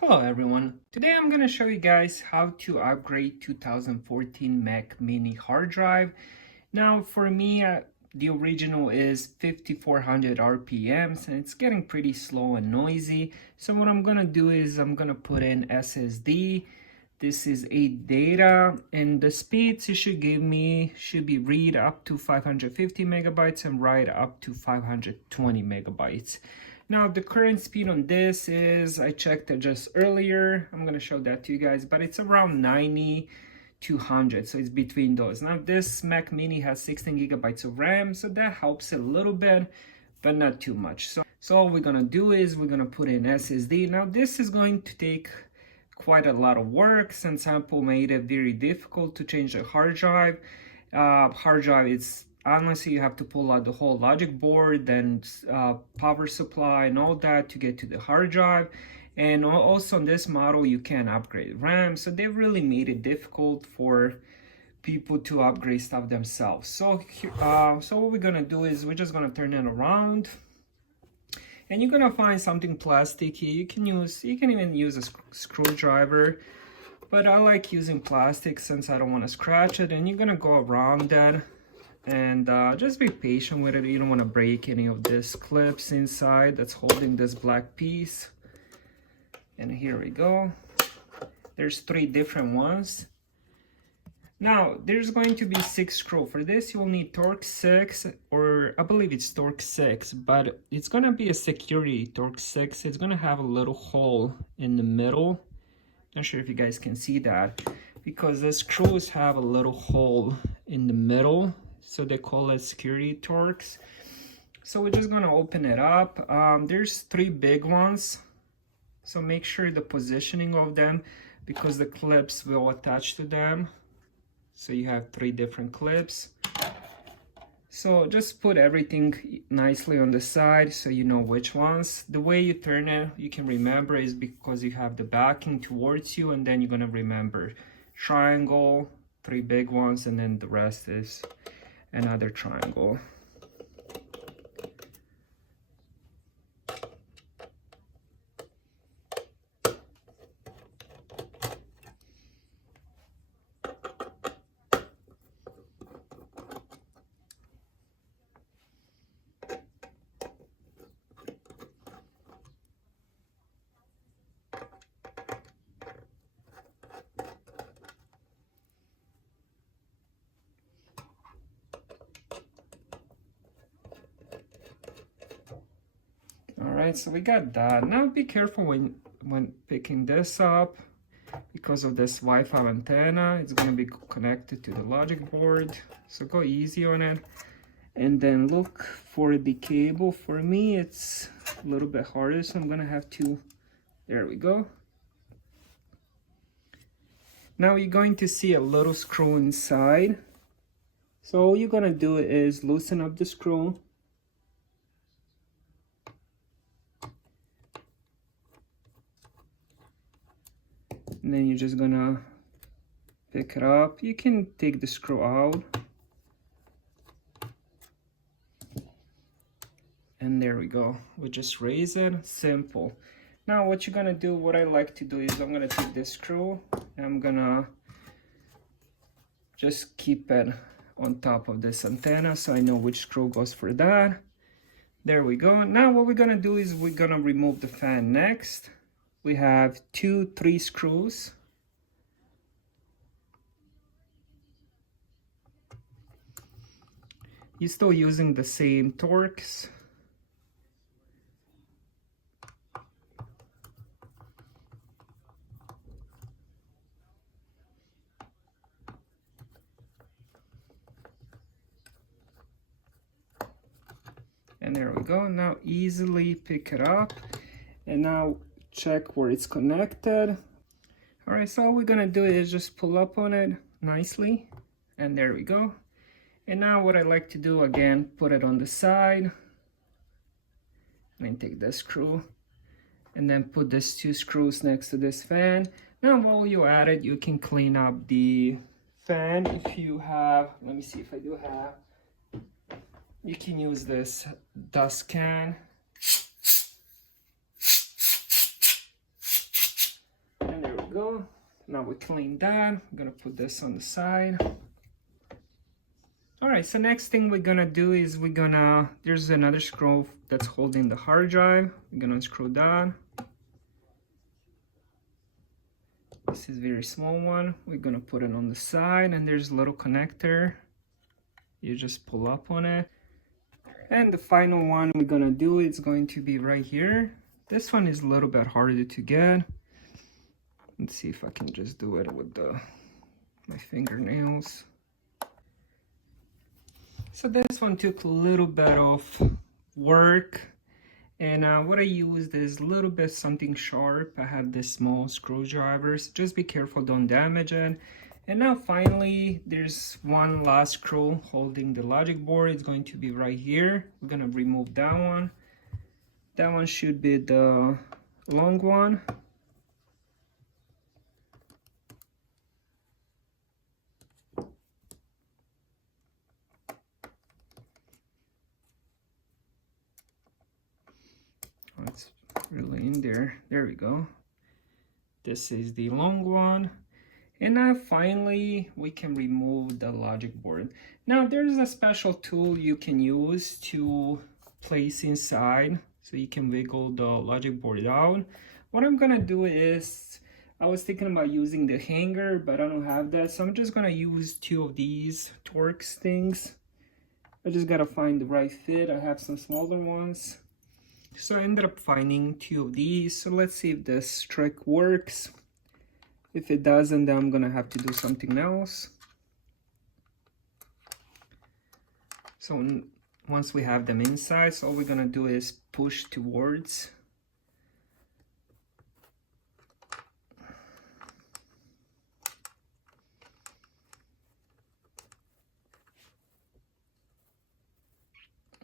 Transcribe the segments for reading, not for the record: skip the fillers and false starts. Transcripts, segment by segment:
Hello everyone, today I'm going to show you guys how to upgrade 2014 Mac Mini hard drive. Now for me, the original is 5400 RPMs and it's getting pretty slow and noisy. So what I'm going to do is I'm going to put in SSD. This is 8 data and the speeds it should give me should be read up to 550 megabytes and write up to 520 megabytes. Now the current speed on this is, I checked it just earlier, I'm going to show that to you guys, but it's around 90 to 100, so it's between those. Now this Mac Mini has 16 gigabytes of RAM, so that helps a little bit, but not too much. So all we're going to do is we're going to put in SSD. Now this is going to take quite a lot of work since Apple made it very difficult to change the hard drive. It's honestly, you have to pull out the whole logic board, then power supply and all that to get to the hard drive. And also on this model, you can upgrade RAM. So they really made it difficult for people to upgrade stuff themselves. So what we're gonna do is we're just gonna turn it around. And you're gonna find something plasticky. You can even use a screwdriver. But I like using plastic since I don't want to scratch it. And you're gonna go around that. And just be patient with it. You don't want to break any of these clips inside that's holding this black piece. And here we go. There's 3 different ones. Now there's going to be 6 screws. For this you will need Torx 6, or I believe it's Torx 6, but it's gonna be a security Torx 6. It's gonna have a little hole in the middle. Not sure if you guys can see that, because the screws have a little hole in the middle. So they call it security Torx. So we're just gonna open it up. There's 3 big ones. So make sure the positioning of them, because the clips will attach to them. So you have 3 different clips. So just put everything nicely on the side so you know which ones. The way you turn it, you can remember, is because you have the backing towards you, and then you're gonna remember triangle, 3 big ones, and then the rest is another triangle. Alright, so we got that. Now be careful when picking this up, because of this Wi-Fi antenna. It's going to be connected to the logic board, so go easy on it. And then look for the cable. For me it's a little bit harder, so I'm going to have to, there we go. Now you're going to see a little screw inside. So all you're going to do is loosen up the screw. And then you're just gonna pick it up. You can take the screw out. And there we go. We just raise it. Simple. Now what you're gonna do, what I like to do is I'm gonna take this screw and I'm gonna just keep it on top of this antenna so I know which screw goes for that. There we go. Now what we're gonna do is we're gonna remove the fan next. We have 3 screws. You're still using the same Torx. And there we go. Now easily pick it up. And now check where it's connected. All right, so all we're gonna do is just pull up on it nicely, and there we go. And now what I like to do, again, put it on the side, and then take this screw, and then put these 2 screws next to this fan. Now while you're at it, you can clean up the fan if you have, let me see if I do have, you can use this dust can. go. Now we clean that. I'm gonna put this on the side. All right, so next thing we're gonna do is there's another screw that's holding the hard drive. We're gonna unscrew that. This is a very small one. We're gonna put it on the side, and there's a little connector. You just pull up on it. And the final one we're gonna do is going to be right here. This one is a little bit harder to get. Let's see if I can just do it with my fingernails. So this one took a little bit of work. And what I used is a little bit something sharp. I have this small screwdrivers. Just be careful, don't damage it. And now finally, there's one last screw holding the logic board. It's going to be right here. We're gonna remove that one. That one should be the long one. It's really in there. There we go. This is the long one. And now finally we can remove the logic board. Now there's a special tool you can use to place inside, so you can wiggle the logic board out. What I'm gonna do is, I was thinking about using the hanger, but I don't have that, so I'm just gonna use two of these Torx things. I just gotta find the right fit. I have some smaller ones. So I ended up finding two of these. So let's see if this trick works. If it doesn't, then I'm gonna have to do something else. So once we have them inside, so all we're gonna do is push towards.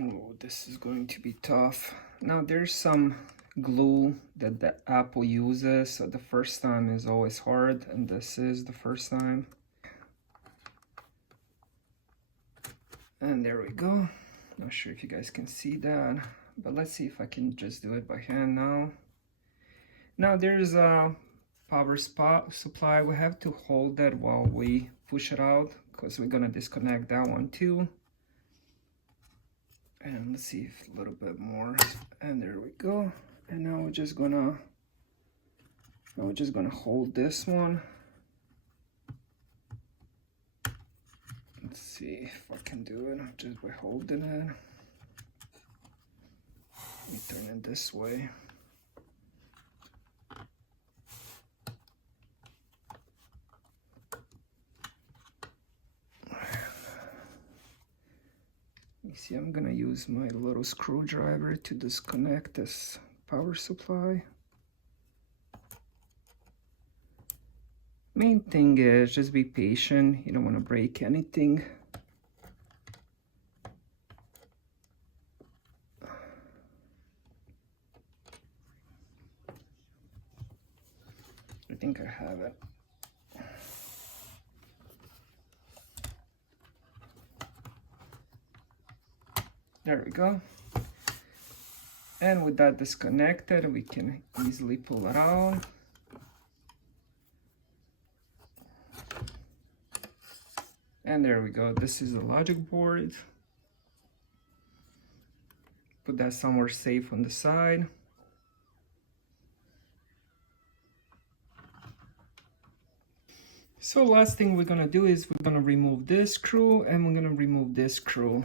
Oh, this is going to be tough. Now there's some glue that the Apple uses, so the first time is always hard, and this is the first time. And there we go. Not sure if you guys can see that, but let's see if I can just do it by hand now. Now there's a power supply. We have to hold that while we push it out, because we're gonna disconnect that one too. And let's see if a little bit more, and there we go. And now we're just gonna hold this one. Let's see if I can do it just by holding it. Let me turn it this way. You see, I'm gonna use my little screwdriver to disconnect this power supply. Main thing is just be patient. You don't want to break anything. I think I have it. There we go. And with that disconnected, we can easily pull it out. And there we go. This is the logic board. Put that somewhere safe on the side. So last thing we're gonna do is we're gonna remove this screw, and we're gonna remove this screw.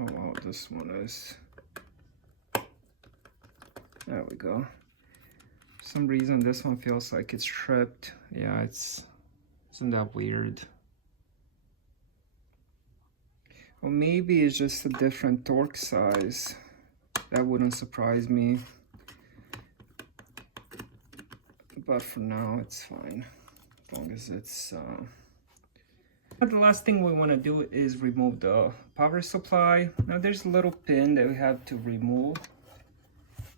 Oh wow, this one is, there we go. For some reason this one feels like it's stripped. Yeah, isn't that weird? Or maybe it's just a different torque size. That wouldn't surprise me. But for now, it's fine. As long as it's... The last thing we want to do is remove the power supply. Now there's a little pin that we have to remove.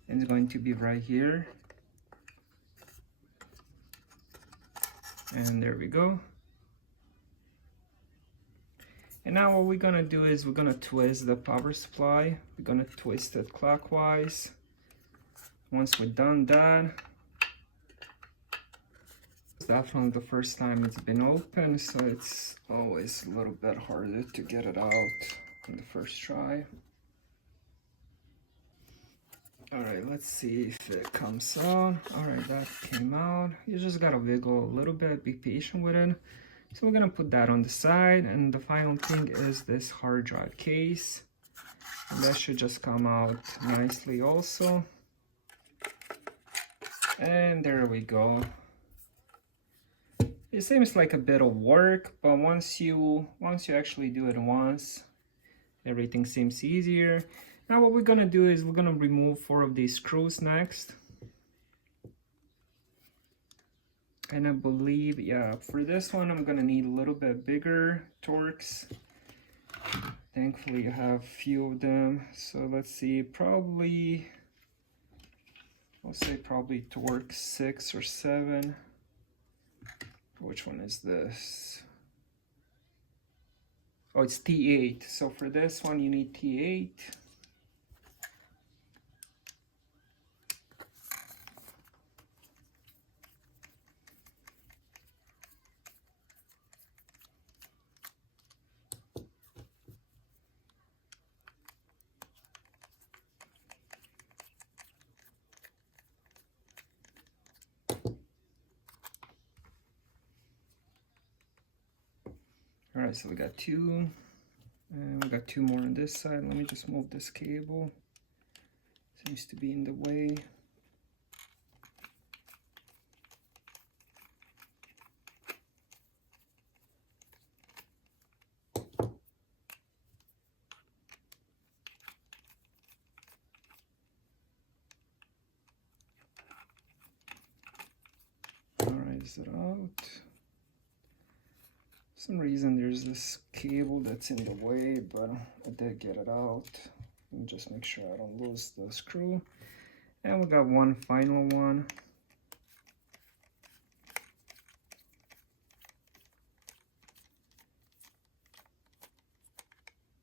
And it's going to be right here. And there we go. And now what we're gonna do is we're gonna twist the power supply. We're gonna twist it clockwise. Once we're done that, it's definitely the first time it's been open, so it's always a little bit harder to get it out in the first try. All right, let's see if it comes out. All right, that came out. You just gotta wiggle a little bit, be patient with it. So we're gonna put that on the side, and the final thing is this hard drive case. And that should just come out nicely also. And there we go. It seems like a bit of work, but once you actually do it once, everything seems easier. Now what we're gonna do is we're gonna remove 4 of these screws next. And I believe, yeah, for this one, I'm gonna need a little bit bigger Torx. Thankfully, I have a few of them. So let's see, probably, I'll say probably Torx 6 or 7. Which one is this? Oh, it's T8. So for this one, you need T8. All right, so we got 2, and we got 2 more on this side. Let me just move this cable. Seems to be in the way. All right, is it out? For some reason there's this cable that's in the way, but I did get it out. Let me just make sure I don't lose the screw. And we got one final one.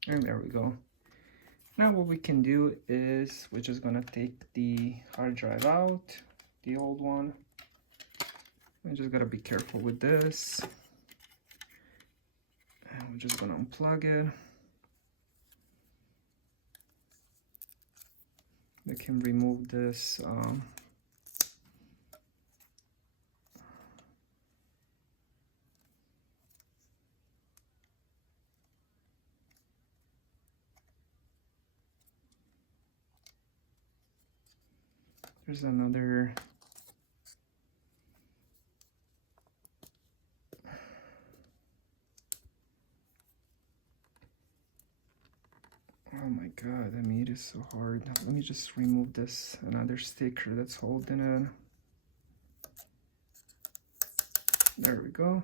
And there we go. Now what we can do is we're just gonna take the hard drive out, the old one. I just gotta be careful with this. And we're just gonna unplug it. We can remove this there's another oh my god, that made it so hard. Let me just remove this another sticker that's holding it. There we go.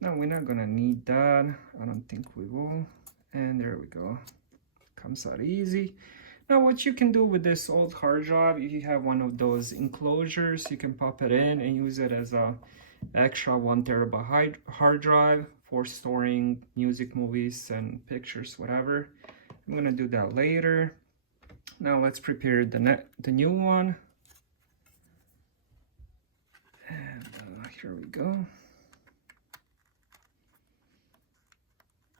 Now we're not gonna need that. I don't think we will. And there we go. Comes out easy. Now what you can do with this old hard drive, if you have one of those enclosures, you can pop it in and use it as a extra 1 terabyte hard drive for storing music, movies, and pictures, whatever. I'm gonna do that later. Now let's prepare the new one. And here we go.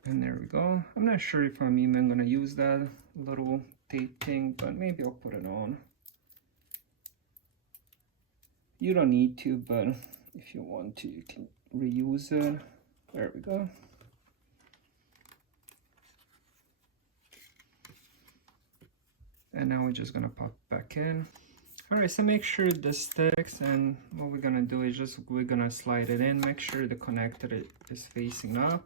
And there we go. I'm not sure if I'm even gonna use that little tape thing, but maybe I'll put it on. You don't need to, but if you want to, you can reuse it. There we go. And now we're just gonna pop back in. All right, so make sure this sticks, and what we're gonna do is just we're gonna slide it in. Make sure the connector is facing up.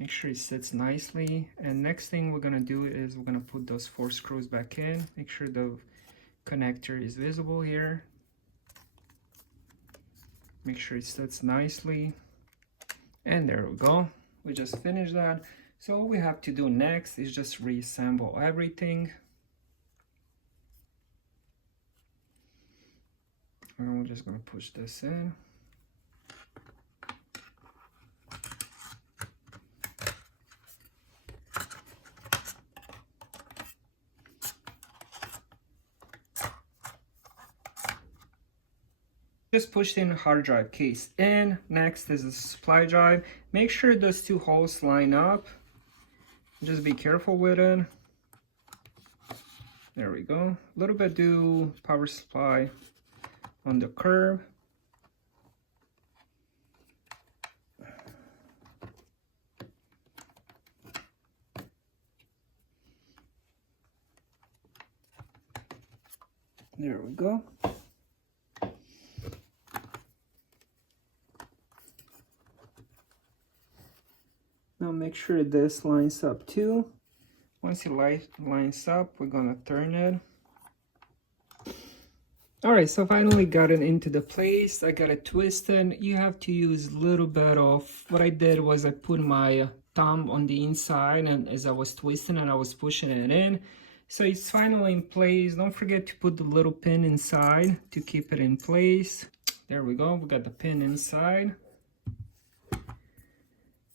Make sure it sits nicely. And next thing we're gonna do is we're gonna put those 4 screws back in. Make sure the connector is visible here. Make sure it sits nicely. And there we go. We just finished that. So all we have to do next is just reassemble everything. And we're just gonna push this in. just pushed in hard drive case in. Next is the supply drive. Make sure those two holes line up. Just be careful with it. There we go. A little bit do power supply on the curve. There we go. Now make sure this lines up too. Once it lines up, we're gonna turn it. All right, so finally got it into the place. I got it twisted. You have to use a little bit of, what I did was I put my thumb on the inside, and as I was twisting and I was pushing it in. So it's finally in place. Don't forget to put the little pin inside to keep it in place. There we go, we got the pin inside.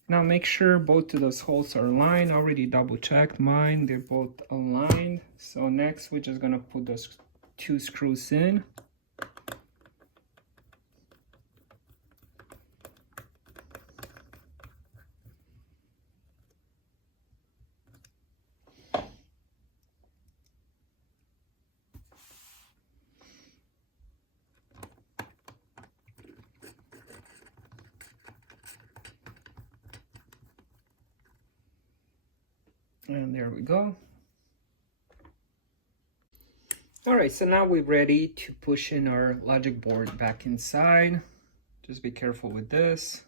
Now make sure both of those holes are aligned. I already double checked mine, they're both aligned. So next we're just gonna put those two screws in. And there we go. All right, so now we're ready to push in our logic board back inside. Just be careful with this.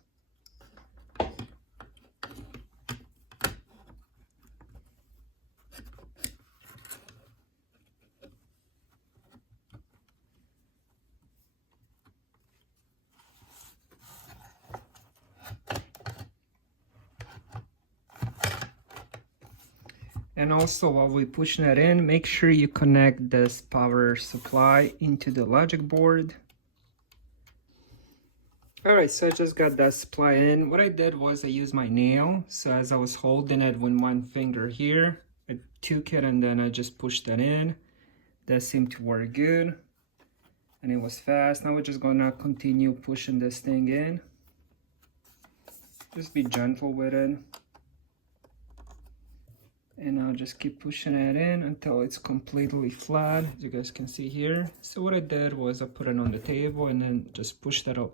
And also, while we're pushing that in, make sure you connect this power supply into the logic board. All right, so I just got that supply in. What I did was I used my nail. So as I was holding it with one finger here, I took it and then I just pushed that in. That seemed to work good. And it was fast. Now we're just gonna continue pushing this thing in. Just be gentle with it. And I'll just keep pushing it in until it's completely flat, as you guys can see here. So what I did was I put it on the table and then just pushed that up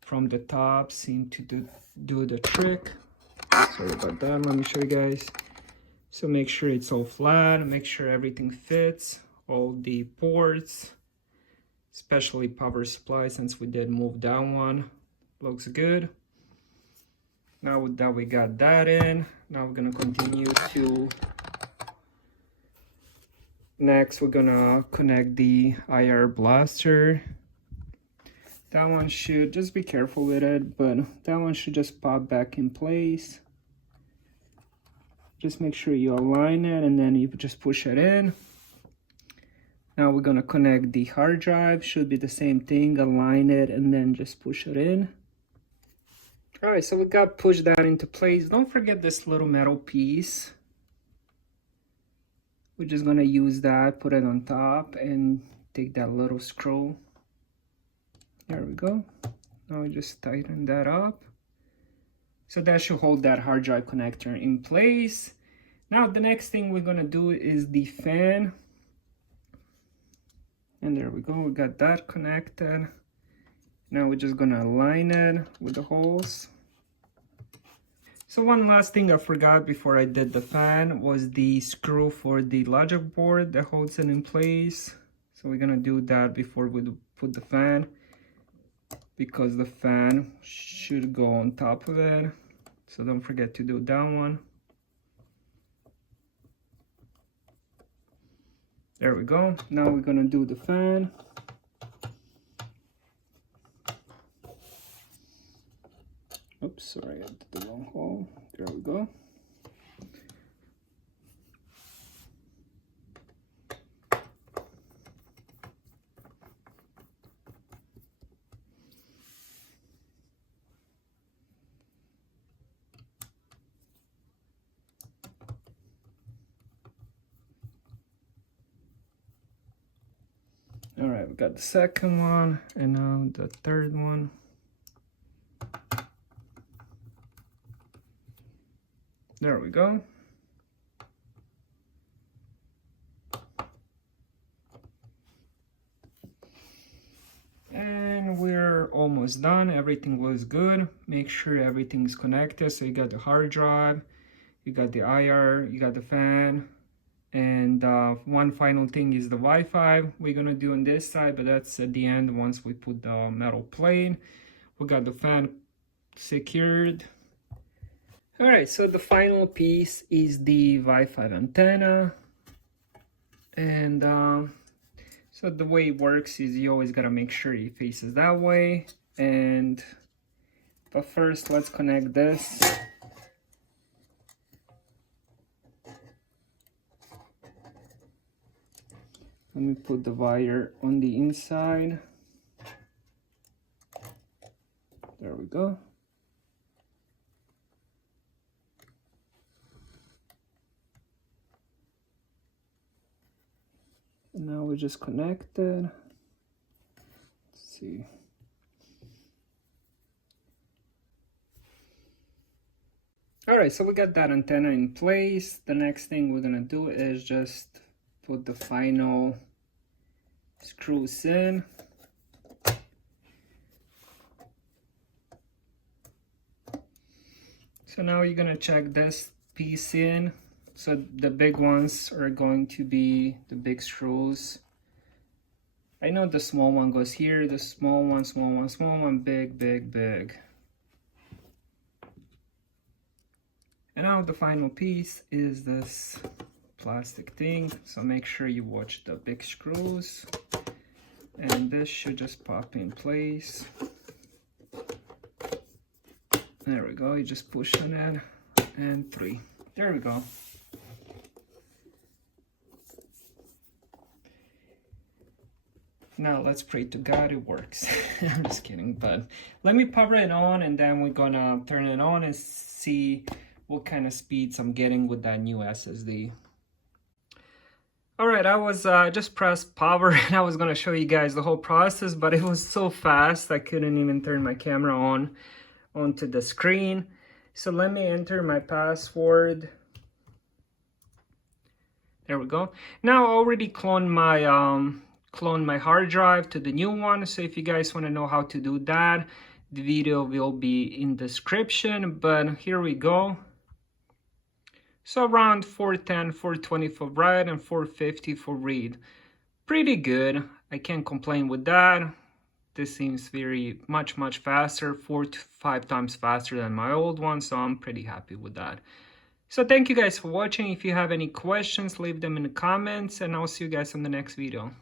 from the top. Seemed to do the trick. Sorry about that, let me show you guys. So make sure it's all flat, make sure everything fits, all the ports, especially power supply since we did move that one. Looks good. Now that we got that in, now we're gonna continue to, next we're gonna connect the IR blaster. That one should, just be careful with it, but that one should just pop back in place. Just make sure you align it and then you just push it in. Now we're gonna connect the hard drive, should be the same thing, align it and then just push it in. All right, so we got pushed that into place. Don't forget this little metal piece. We're just gonna use that, put it on top and take that little screw. There we go. Now we just tighten that up. So that should hold that hard drive connector in place. Now the next thing we're gonna do is the fan. And there we go, we got that connected. Now we're just gonna align it with the holes. So one last thing I forgot before I did the fan was the screw for the logic board that holds it in place. So we're gonna do that before we put the fan, because the fan should go on top of it. So don't forget to do that one. There we go. Now we're gonna do the fan. Oops, sorry, I did the wrong hole. There we go. All right, we got the second one, and now the third one. There we go. And we're almost done. Everything looks good. Make sure everything's connected. So you got the hard drive, you got the IR, you got the fan, and one final thing is the Wi-Fi we're gonna do on this side, but that's at the end once we put the metal plate. We got the fan secured. All right, so the final piece is the Wi-Fi antenna, and so the way it works is you always gotta make sure it faces that way. But first, let's connect this. Let me put the wire on the inside. There we go. And now we just connected. Let's see. All right, so we got that antenna in place. The next thing we're gonna do is just put the final screws in. So now you're gonna check this piece in. So the big ones are going to be the big screws. I know the small one goes here, the small one, small one, small one, big, big, big. And now the final piece is this plastic thing. So make sure you watch the big screws. And this should just pop in place. There we go, you just push on it, and 3. There we go. Now let's pray to God it works. I'm just kidding, but let me power it on and then we're gonna turn it on and see what kind of speeds I'm getting with that new SSD. All right, I was just pressed power and I was gonna show you guys the whole process, but it was so fast I couldn't even turn my camera onto the screen. So let me enter my password. There we go. Now I already cloned my hard drive to the new one. So if you guys want to know how to do that, the video will be in description. But here we go. So around 410, 420 for write and 450 for read. Pretty good. I can't complain with that. This seems very much faster, 4 to 5 times faster than my old one, so I'm pretty happy with that. So thank you guys for watching. If you have any questions, leave them in the comments, and I'll see you guys on the next video.